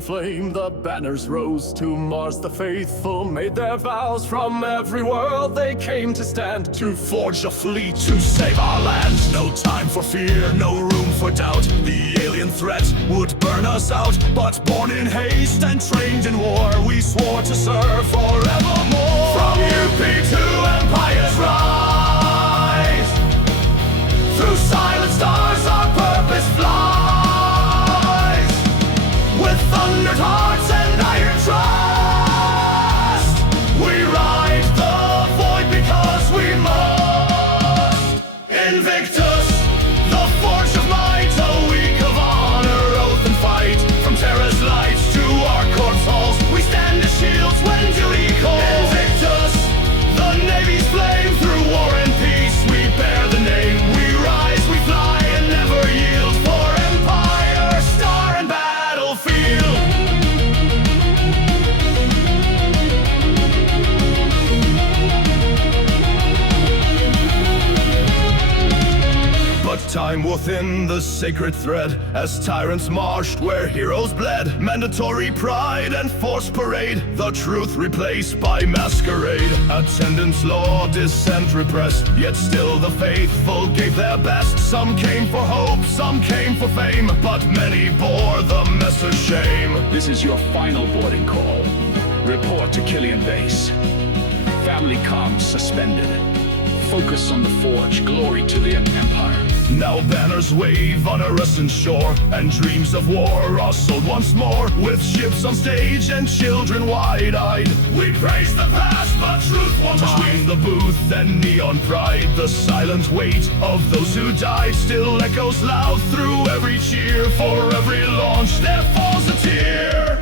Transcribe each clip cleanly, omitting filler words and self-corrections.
Flame, the banners rose to Mars. The faithful made their vows. From every world they came to stand, to forge a fleet to save our land. No time for fear, no room for doubt. The alien threat would burn us out. But born in haste and trained in war, we swore to serve forevermore. From UP to Empire's rise, through silent stars our purpose flies. With thundered hearts and iron trust, we ride the void because we must. Invictus, the forge of might, a week of honor, oath and fight. From terra's lights to ArcCorp's halls, we stand as shields when duty calls. Invictus, the Navy's flame, through war and peace we bear the name. We rise, we fly, and never yield for empire, star and battlefield. But time within the sacred thread, as tyrants marched where heroes bled. Mandatory pride and forced parade, the truth replaced by masquerade. Attendance law, dissent repressed, yet still the faithful gave their best. Some came for hope, some came for fame, but many bore the message shame. This is your final boarding call. Report to Killian Base. Family comms suspended. Focus on the forge, glory to the Empire. Now banners wave on a rusted shore, and dreams of war are sold once more. With ships on stage and children wide-eyed, we praise the past, but truth won't hide. Between the booth and neon pride, the silent weight of those who died still echoes loud through every cheer. For every launch there falls a tear.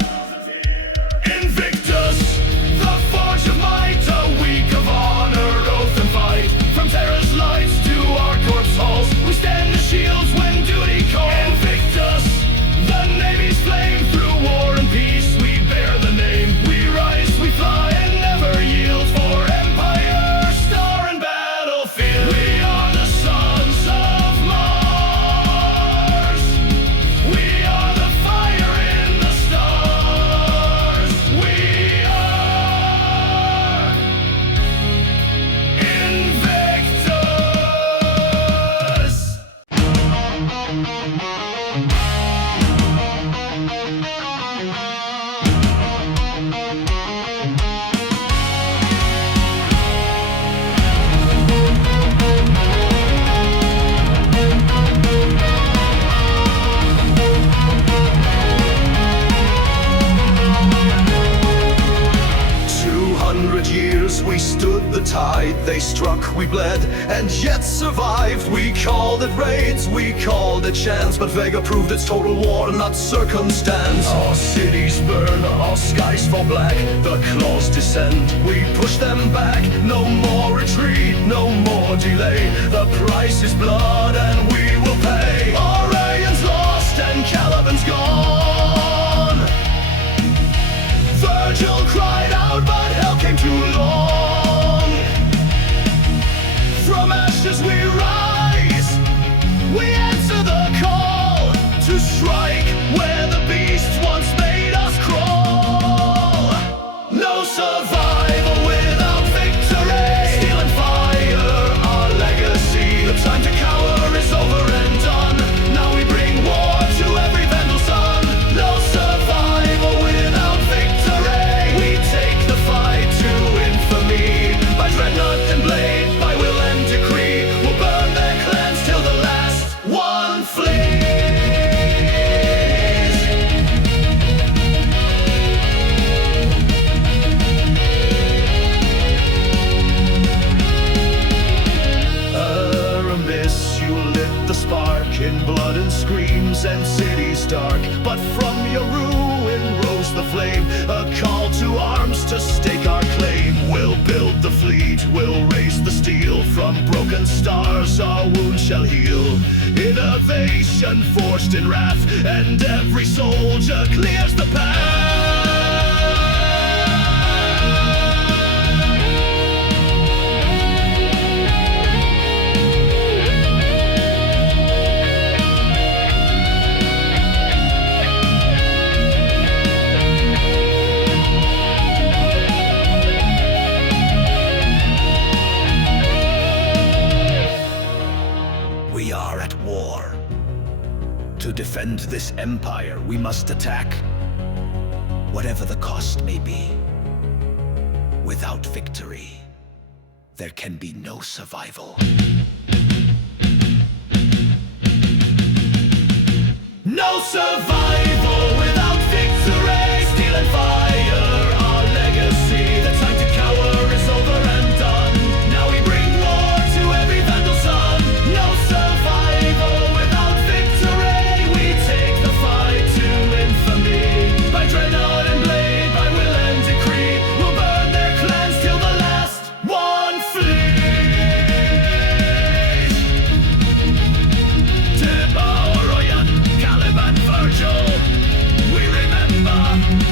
Invictus, the forge of might, a week of honor, oath and fight. From terra's lights to ArcCorp's halls, we stand as shields when duty calls. Invictus, the Navy's flame, through war and peace we bear the name. We rise, we fly, and never yield for empire, star and battlefield. We are the sons of Mars. We are the fire in the stars. We are Invictus. 200 years we stood the tide. They struck, we bled, and yet survived. We called it raids, we called it chance, but Vega proved it's total war, not circumstance. Our cities burn, our skies fall black. The claws descend, we push them back. No more retreat, no more delay. The price is blood and we will pay. Aurelian's lost and Caliban's gone. Virgil cried out, but hell came too long. From ashes we rise, we answer the call to strike where the beasts once made us crawl. No survival without victory. Steel and fire, our legacy. The time to cower is over and done. Now we bring war to every vandal son. No survival without victory. We take the fight to infamy. By dreadnought and blade, by will and decree, we'll burn their clans till the last one flees. from broken stars, our wounds shall heal. Innovation forged in wrath, and every soldier clears the path. We are at war. To defend this empire, we must attack, whatever the cost may be. Without victory, there can be no survival. No survival without victory. Steel and fire, our legacy. The time to cower is over and done. Now we bring war to every vandal son. No survival without victory. We take the fight to infamy. By dreadnought and blade, by will and decree, we'll burn their clans till the last one flees. Tibor, Royan, Caleb and Virgil, we remember,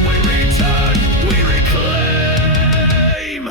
we return, we reclaim.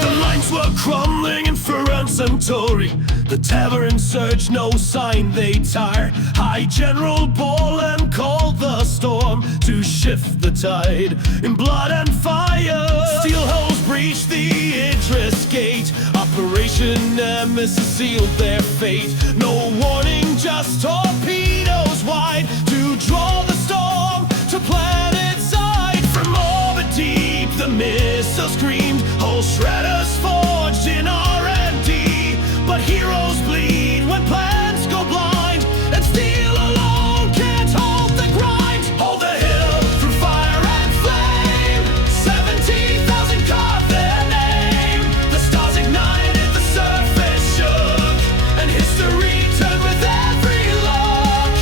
The lines were crumbling in Ferran Centauri. The tavern surged, no sign they tire. High General Bolan called the storm to shift the tide. In blood and fire, steel hulls breached the Idris gate. Operation Nemesis sealed their fate. No warning, just torpedoes wide to draw the storm to planet side. From orbit deep, the missile screamed. Whole shredders forged in R&D. But heroes bleed when plans go blind, and steel alone can't hold the grind. Hold the hill through fire and flame. 17,000 carved their name. The stars ignited, the surface shook, and history turned with every look.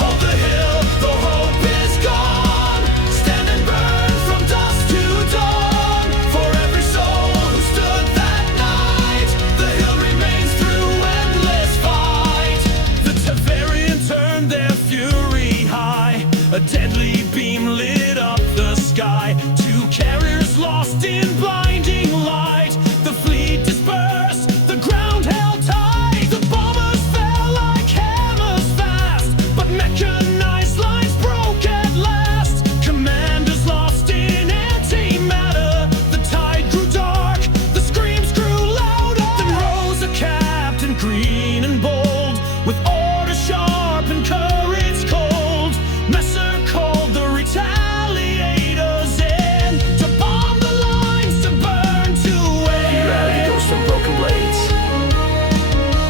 Hold the hill, the hope is gone. Stand and burn from dusk to dawn. For every soul who stood that night, the hill remains through endless fight. The Tavarian turned their fury high. A deadly beam lit up the sky. Two carriers lost in blinding light. The fleet dispersed, the ground held tight. The bombers fell like hammers fast, but mechanized lines broke at last. Commanders lost in antimatter. The tide grew dark, the screams grew louder. Then rose a captain green and bold, with orders sharp and courage cold. Messer called the retaliators in to bomb the lines, to burn to end. He rallied those from broken blades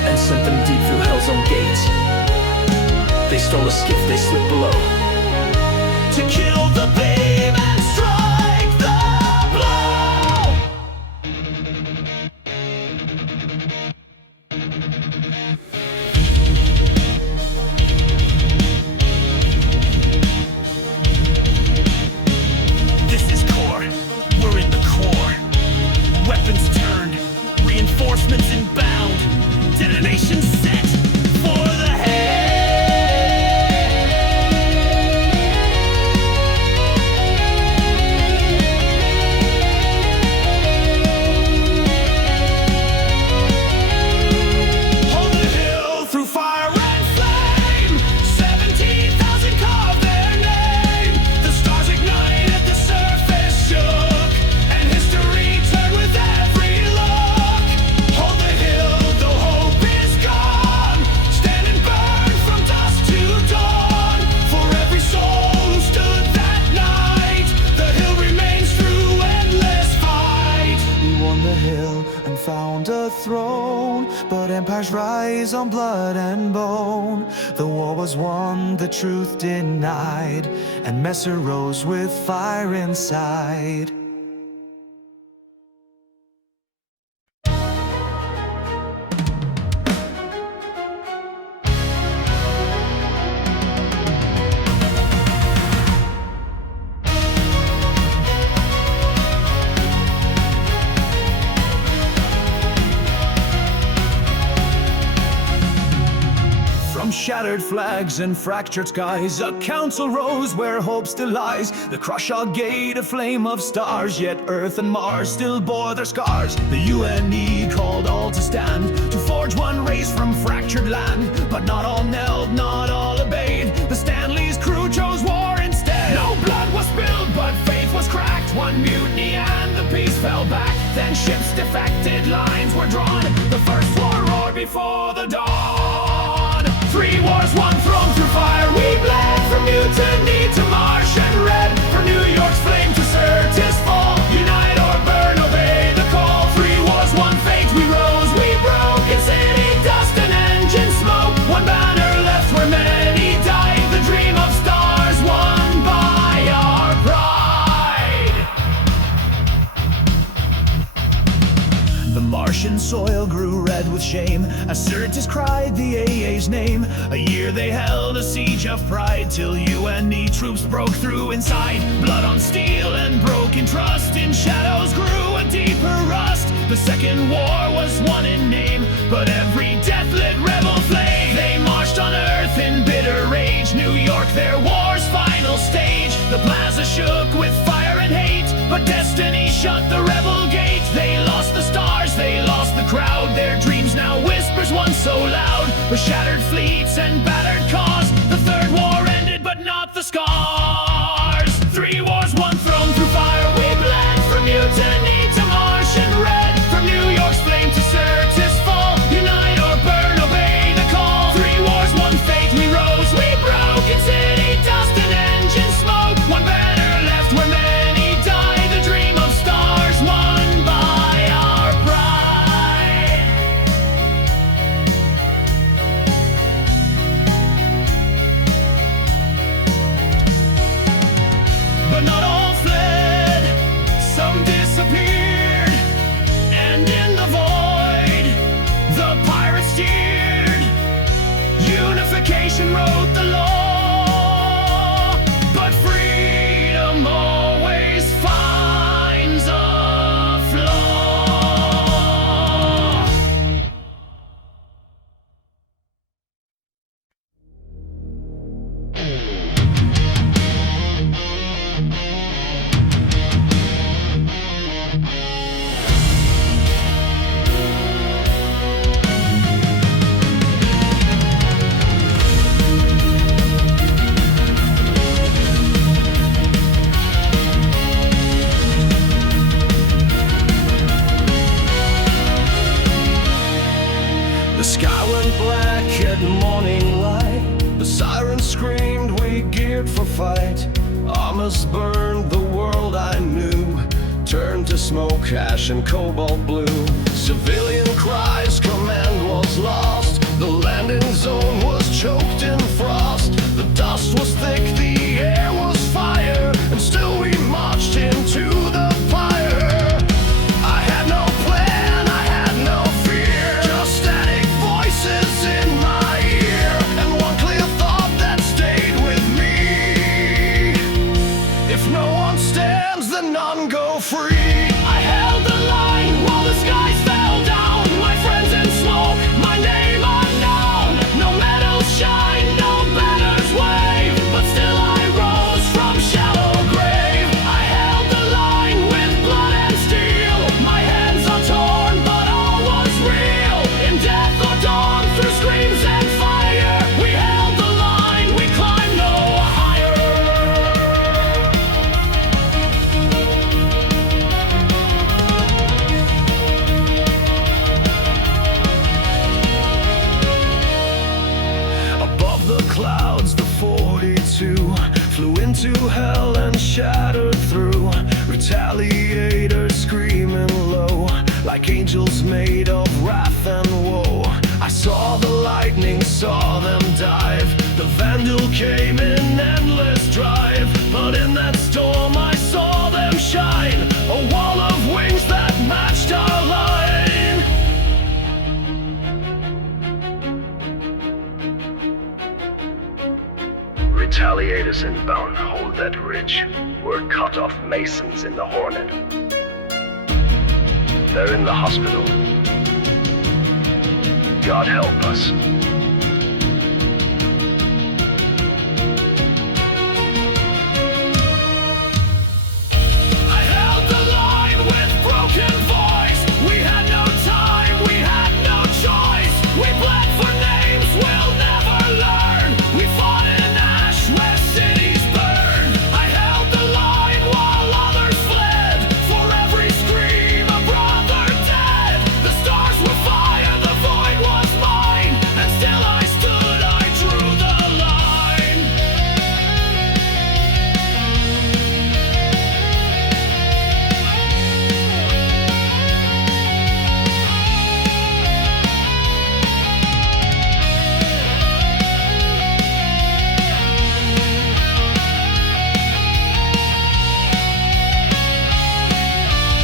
and sent them deep through hell's own gates. They stole a skiff, they slipped below. To kill the beam and strike the blow. This is core. We're in the core. Weapons turned. Reinforcements inbound. Detonation set for the head. always on blood and bone. The war was won, the truth denied, and Messer rose with fire inside. From shattered flags and fractured skies, a council rose where hope still lies. The Crushall gate, a flame of stars, yet Earth and Mars still bore their scars. The UNE called all to stand, to forge one race from fractured land. But not all knelt, not all obeyed. The Stanley's crew chose war instead. No blood was spilled, but faith was cracked. One mutiny and the peace fell back. Then ships defected, lines were drawn. The first war roared before the dawn. 3 wars, 1 thrown through fire. We bled from mutiny to marsh and red. From New York's flame to Syrtis fall. Unite or burn, obey the call. 3 wars, 1 fate. We rose, we broke in city dust and engine smoke. One banner left where many died. The dream of stars won by our pride. The Martian soil grew red with shame as Syrtis cried the AA's name. A year they held a siege of pride, till UNE troops broke through inside. Blood on steel and broken trust, in shadows grew a deeper rust. The second war was won in name, but every death lit rebel flame. They marched on Earth in bitter rage, New York their war's final stage. The plaza shook with fire and hate, but destiny shut the rebel gate. They lost the stars, they lost the crowd. Their dreams now whispers once so loud. The shattered fleets and battered cause. The third war ended, but not the scars. 3 wars, 1 thrown through fire. We bled from mutiny to marsh and red. From New York's flame to Syrtis fall. Unite or burn, obey the call. 3 wars, 1 fate. We rose, we broke in city dust and engine smoke. One banner left where many died. The dream of stars won by our pride. But not all fled, some disappeared, and in the void, the pirates steered. Unification wrote the law, but freedom always finds a flaw. The sky went black at morning light. The sirens screamed, we geared for fight. Armors burned, the world I knew turned to smoke, ash and cobalt blue. Civilian cries, command was lost. The landing zone was choked in frost. The dust was thick, the air was fire, and still we marched into the fire. I had no plan, I had no fear, just static voices in my ear, and one clear thought that stayed with me: if no one stands, then none go free. I held the line while the skies fell down. My friends in smoke, my name unknown. No medals shine, no banners wave, but still I rose from shallow grave. I held the line with blood and steel. My hands are torn, but all was real. In death or dawn, through screams and fire, we held the line, we climbed no higher. Above the clouds, the 42 flew into hell and shattered through. Retaliators screaming low, like angels made of wrath and woe. I I saw the lightning, saw them dive. The Vandal came in endless drive, but in that storm I saw them shine, a wall of wings that matched our line. Retaliators inbound, hold that ridge. We're cut off masons in the Hornet. They're in the hospital. God help us. I held the line with broken voice. We had no time, we had no choice. We bled for names we'll never learn. We fought in ash where cities burn. I held the line while others fled. For every scream a brother dead. The stars were fire, the void was mine. And still I stood, I drew the line.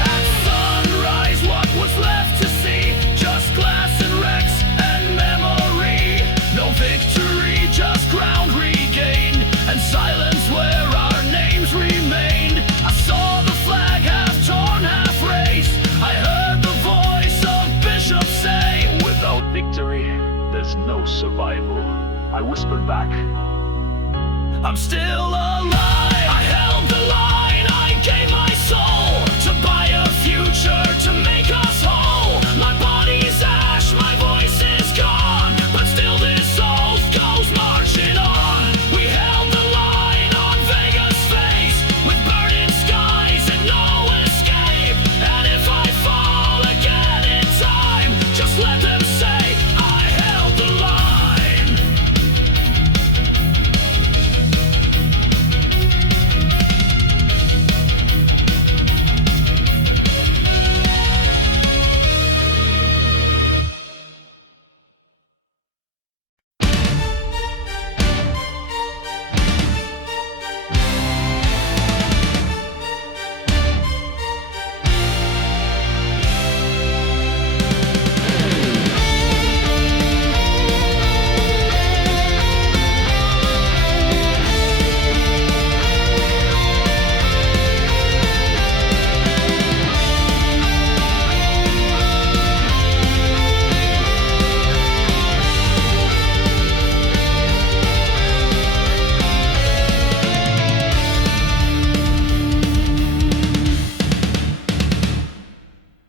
At sunrise, what was left to see? Just glass and wrecks and memory. No victory, just ground regained, and silence where our names remained. I saw the flag half torn, half raised. I heard the voice of Bishop say, Without victory, there's no survival. I whispered back, I'm still alive. I held the line, I gave my soul to buy a future, to make us whole. My body's ash, my voice is gone, but still this oath goes marching on. We held the line on Vega's face, with burning skies and no escape. And if I fall again in time, just let them say I held the line.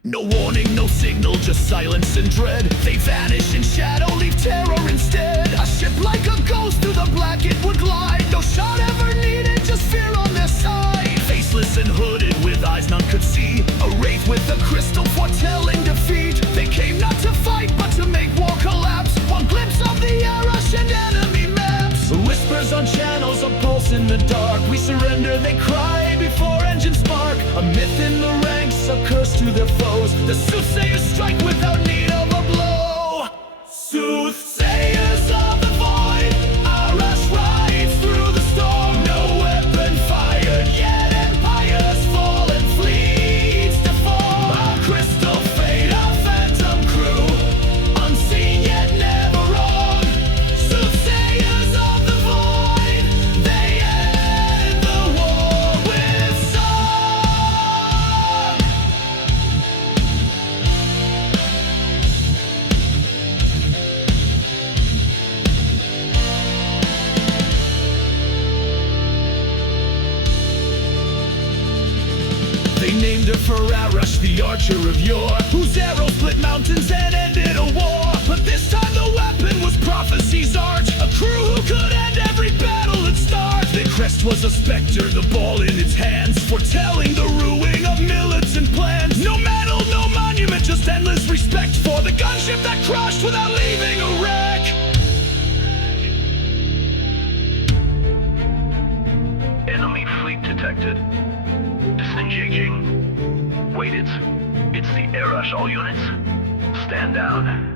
No warning, no signal, just silence and dread. They vanish in shadow, leave terror instead. A ship like a ghost through the black it would glide. No shot ever needed, just fear on their side. Faceless and hooded with eyes none could see. A wraith with a crystal foretelling defeat. They came not to fight, but to make war collapse. One glimpse of the Arash and enemy maps. Whispers on channels, a pulse in the dark. We surrender, they cry before engines spark. A myth in the ranks, a curse to their foes. The Soothsayers strike without need of a blow. Soothsayers of the void, Arash rides through the storm. No weapon fired, yet empires fall and fleets deform. A crystal fate, a phantom crew, unseen yet never wrong. Soothsayers of the void, they end the war with song. They named her for Arash, the archer of yore, whose arrow split mountains and ended a war. But this time the weapon was prophecy's art, a crew who could end every battle at start. The crest was a specter, the ball in its hands, foretelling the ruin of militant plans. No medal, no monument, just endless respect for the gunship that crashed without leaving a wreck. Enemy fleet detected. Disengaging. Wait, it's the Arash. All units, stand down.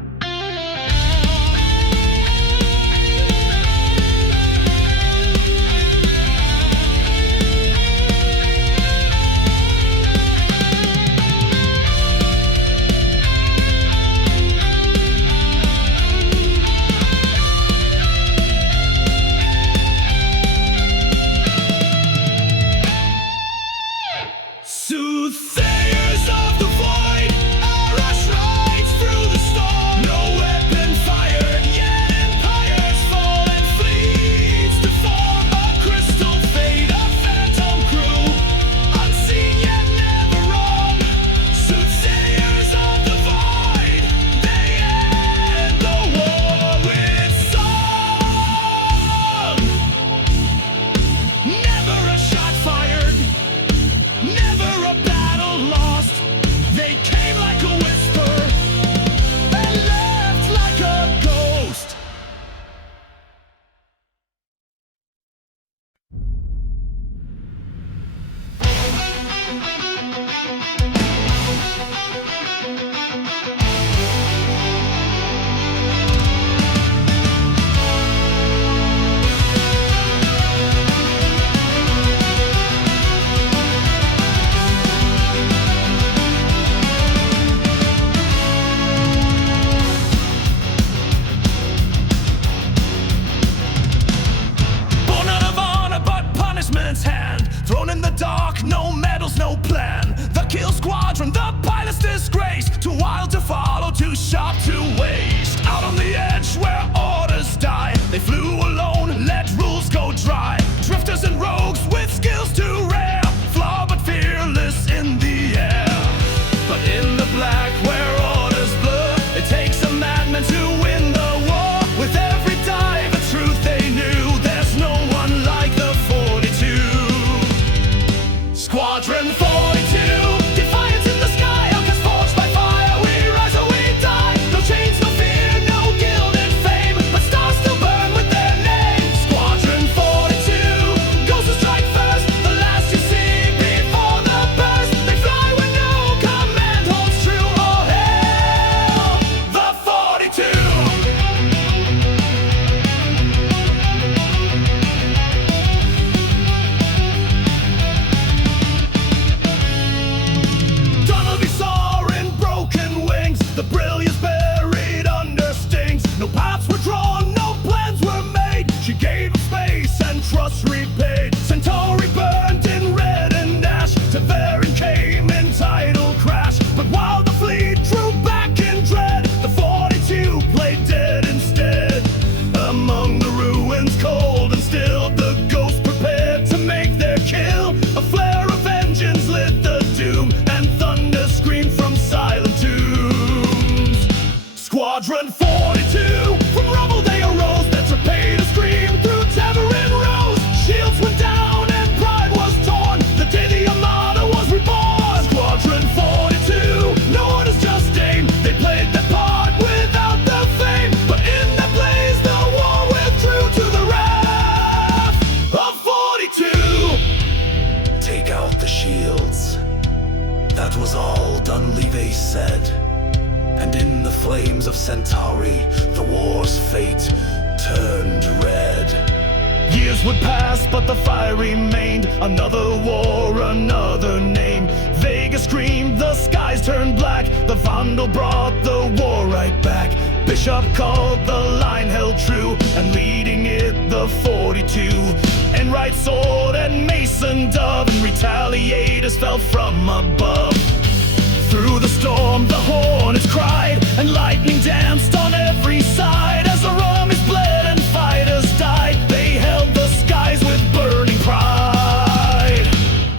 alone, let rules go dry. Drifters and rogues with skills too rare, flawed but fearless in the air. But in the black where orders blur, it takes a madman to win the war. With every dive a truth they knew, there's no one like the 42. Squadron 42, defiance in the sky, outcast forged by fire. We rise or we die, no chains, no fear, no gilded fame, but stars still burn with their name. Squadron 42 goes to strike first, the last you see before the burst. They fly when no command holds true. Oh hail the 42. Tunnel we saw in broken wings, the brilliance buried under stings. No paths were drawn, no plans were made. She gave up space and trust repaid. Centauri burned in red and ash, Tavarin came in tidal crash. But while the fleet drew back in dread, the 42 played dead instead. Among the ruins cold and still, the ghosts prepared to make their kill. A flare of vengeance lit the doom, and thunder screamed from silent tombs. Squadron 42, from rubble they arose, their torpedo screamed through Tavarin rose. Shields went down and pride was torn, the day the Armada was reborn. Squadron 42, no orders, just aim, they played their part without the fame. But in that blaze the war withdrew to the wrath of 42. Take out the shields. That was all Dunleavy said. And in the flames of Centauri, the war's fate turned red. Years would pass, but the fire remained. Another war, another name. Vega screamed, the skies turned black. The Vandal brought the war right back. Bishop called, the line held true, and leading it the 42. Enright sword and mason dove, and retaliators fell from above. Through the storm the hornets cried, and lightning danced on every side. As the armies bled and fighters died, they held the skies with burning pride.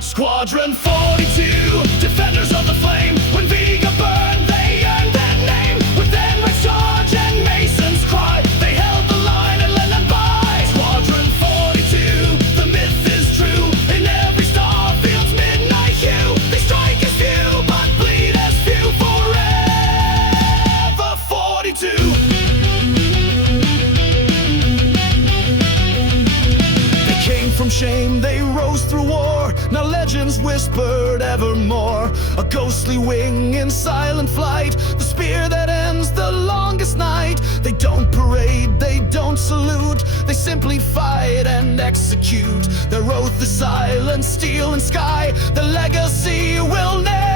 Squadron 42, defenders of the flame. When Vega burned, they earned their name. With Enright's charge and Mason's cry, they held the line and let them by. Squadron 42, the myth is true. In every starfield's midnight hue, they strike as few, but bleed as few. Forever 42. They came from shame, they rose through war. Now legends whispered evermore. A ghostly wing in silent flight, the spear that ends the longest night. They don't parade, they don't salute, they simply fight and execute. Their oath is silent, steel and sky. The legacy will never